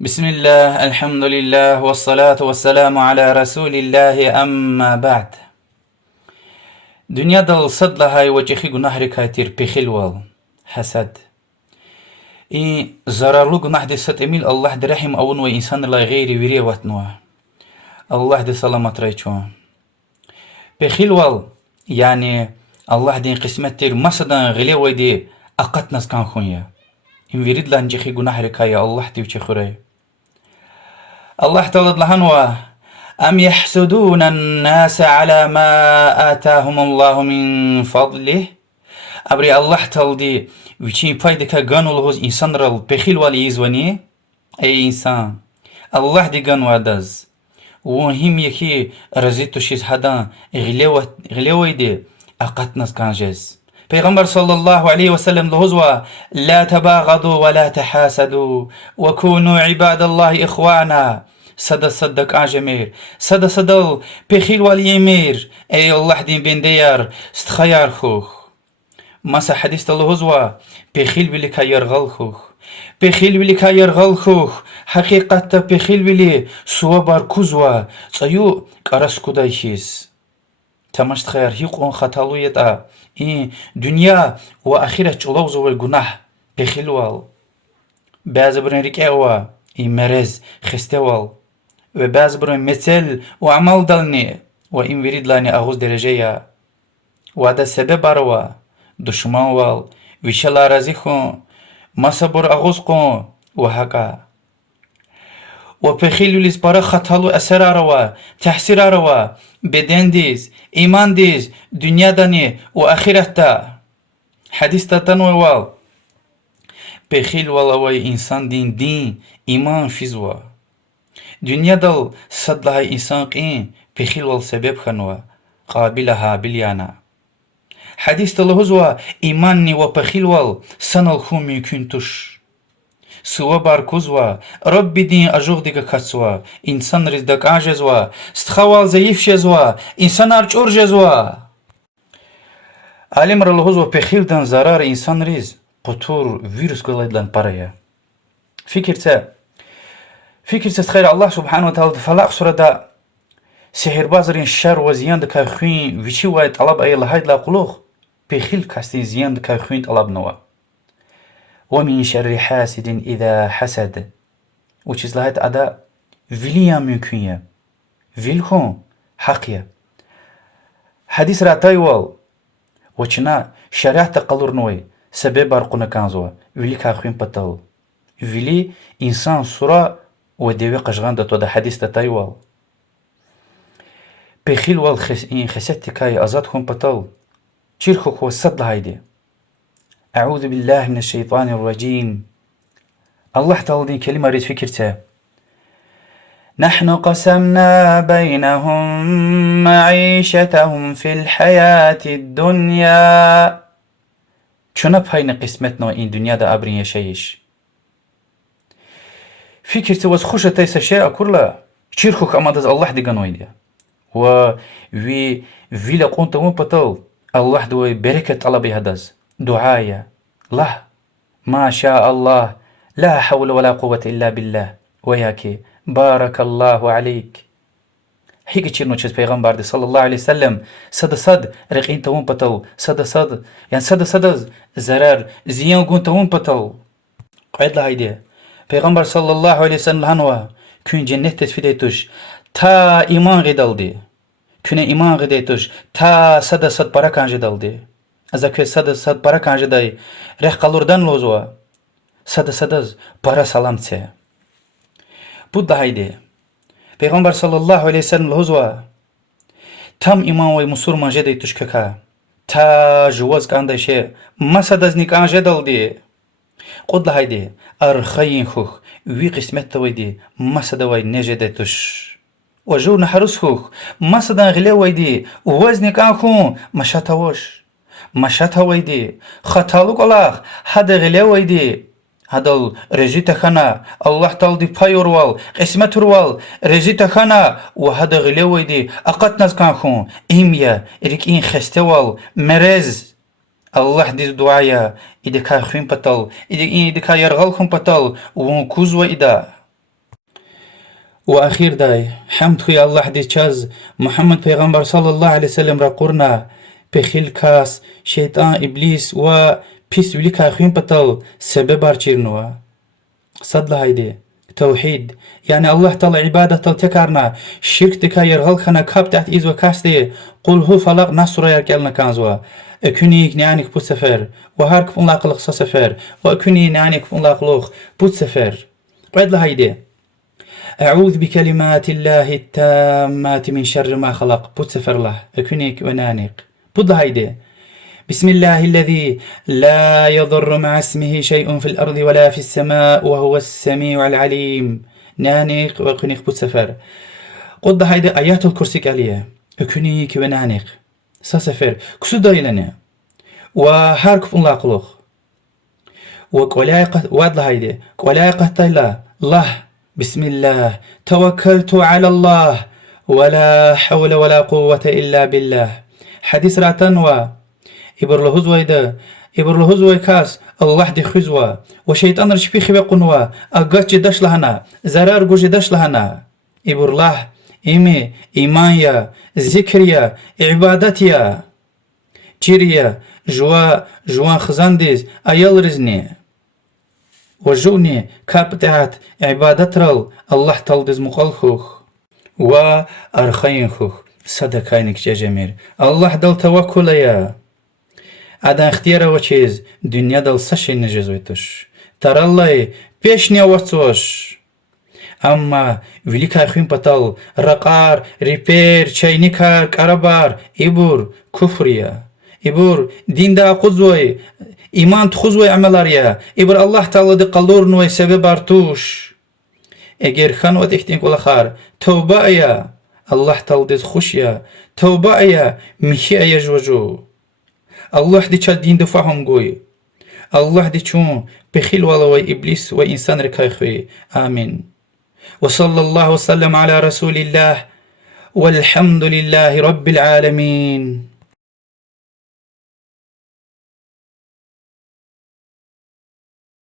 بسم الله الحمد لله والصلاة والسلام على رسول الله أما بعد. Dünyada sadlahay вачехи гунахрикатир пехилвал حسد. И зарарлу гунах десат эмил Аллах дирахим авун ва инсан ла гайри вире ватнуа. Аллах де саламат райчуа. Пехилвал يعني Аллах дин қисметтир масадан гиле вайди ақат нас кан хунья. Им вирид лан жехи гунахрикая Аллах див чехурай. الله تعالى لهنوا أم يحسدون الناس على ما آتاهم الله من فضله أبري الله تعالى وشين بايدك غانو لهوز إنسان رال بخيل والي يزواني أي إنسان الله دي غانو عدز وهم يكي رزيتو شيز هدان غليوة دي أقاتناس كانجز پیغمبر صلى الله عليه وسلم لهزوا لا تباغضوا ولا تحاسدوا وكونوا عباد الله إخوانا صدق آجمير صدل بخيل واليمير أي الله دين بين ديار استخيار خوخ مسا حديث لهزوا بخيل بلك يرغل خوخ بخيل بلك يرغل خوخ حقيقة بخيل بلي سوابار كوزوا تسيو كارس كودايشيز تمشت خير هيقون خطالوية إيه دنيا وآخرة چلوزو والگناه بخيلوال بعض برن ركاوا إيه مرز خستوال وبعض برن مثل وعمل دلني وإن وريد لاني أغوز درجيا وهذا سبب أروا دشمان وال وشلا رزيخون ما صبر أغوز قون وهكا وبخيلو ليس برا خطالو أسر أروا تحسير أروا بدن ديز إيمان ديز دنيا داني وآخرة حديث تتنوي وال بخيل والله إنسان دين إيمان فيزوا دنيا دل صدلها إنسان قين بخيل والسبب خنوا قابلها بليانا حديث تلهزوا إيماني وبخيل وال سنل خومي كنتش سوا باركوزوا ربي دين أجوغ ديگه كتسوا إنسان رزدك عجزوا استخوال زيف شزوا إنسان أرچور جزوا عالم رلهوزوا بخيل دان زرار إنسان رز قطور فيروس قلدلان بريا فكر تخير الله سبحانه وتعالى فلاق سورة دا سحر بازرين شر وزيان دكا خوين وشي واي طلب أي لهايد لا قلوخ بخيل كاستين زيان دكا خوين طلب نوا ومن شر حاسد إذا حسد وچiz لهايد أدا فيليا ممكنية فيلخون حقيا حديث راتاي وال وچنا شريعة تقلور نوي سبب بارقونا كانزوا فيلي كاخوين بطل فيلي إنسان سورة وديوي قشغان دا تودا حديث تاتاي وال بخيل وال خسيت كاي أزاد خون بطل چيرخو خو صد لهايدي أعوذ بالله من الشيطان الرجيم الله تعالى كلمة ريد فكرته نحن قسمنا بينهم معيشتهم في الحياة الدنيا چونا پاين قسمتنا این دنیا دا أبرين يشيش فكرته وز خوش تيسا شيء أكورلا چيرخوك أمادز الله دي قنوي دي و ويلا قونتا مو بطل الله دوي بركة طلبي هدز دعايا له ما شاء الله لا حول ولا قوة إلا بالله وياكي بارك الله عليك هيك چيرنو چيز پیغمبر دي صلى الله عليه وسلم صد رقين تون بطل صد يعني صد زرار زيان قون تون بطل قاعد لهايدي پیغمبر صلى الله عليه وسلم هنوا كون جنة تسفيديتوش تا إيمان غدال دي كون إيمان غديتوش تا صد بركان جدال دي از که صد برا کنجه دای رخ قلوردن لوزوا صد برا سلام چه بود دهایده پیغمبر صلی الله علیه وسلم لوزوا تم ایمان وی مسلمان جدی توش که تا جواز کنده شه ما صد از نیکانجه دل دی قد دهایده ارخین خوخ وی قسمت توی دی ما صد وی نجده توش و جو نحرس خوخ ما صد غلی وی دی وزن کان خون مشاتوش مشات هويدي خطالوك الله هذا غلي ويدي هذا رزيت خنا الله تعالى دي بايوروال قسمت روال رزيت خنا وهذا غلي ويدي اقت ناس كان خون ايميا ريك ان خستوال مرز الله دي دعايا اذا كان خوين بطل اذا كان يرغل خون بطل وكوزوا اذا وأخير داي حمد خوي الله دي چاز محمد پیغمبر صلى الله عليه وسلم را قرنا بخيل كاس شيطان إبليس و بيس وليك خوين بطل سبب ارچيرنوا صد هايدي توحيد يعني الله تعالى عبادة تكارنا شرك تكا يرغل خنا كاب تحت إيز وكاستي قل هو فلق نصر يركلنا كانزوا اكونيك نعنيك بوت سفر وهارك فون لاقلق سفر واكوني نعنيك فون لاقلق بوت سفر قد هايدي أعوذ بكلمات الله التامات من شر ما خلق بوت سفر الله اكونيك ونانيق بود هايدي بسم الله الذي لا يضر مع اسمه شيء في الأرض ولا في السماء وهو السميع العليم نانيق وكونيك بوت سفر قد هايدي آيات الكرسي عليه اكونيك ونانيق سفر كسو دايلنا وهارك فون لاقلق وقلاقة واد هايدي قلاقة تيلا الله بسم الله توكلت على الله ولا حول ولا قوة إلا بالله حديث راتنوا إبر لهزوي ده إبر لهزوي كاس الله دي خزوا وشيطان رشبي خبا قنوا أقاتش داش لهنا زرار قوش داش لهنا إبر الله إيمي إيمانيا ذكريا عبادتيا جيريا جوان خزانديز أيال رزني وجوني كابتات عبادت رل الله تلدز مقالخوخ وأرخينخوخ صدقينك جمير الله دل توكل يا أدا اختيار وچيز دنيا دل سشي نجزويتش ترى الله بيشني واتوش أما великая хуин патал ракар репер чайникар карабар ибур куфрия ибур динда قزوي إيمان تخزوي عملاريا إبر الله تعالى دي قلور نوي سبب ارتوش اگر خانوة احتين كل خار توبة يا الله تعالى دي خوشيا توبة يا مخي يا جوجو الله دي چال دين دفاهم قوي الله دي چون بخيل والوي إبليس وإنسان ركاي خوي آمين وصلى الله وسلم على رسول الله والحمد لله رب العالمين.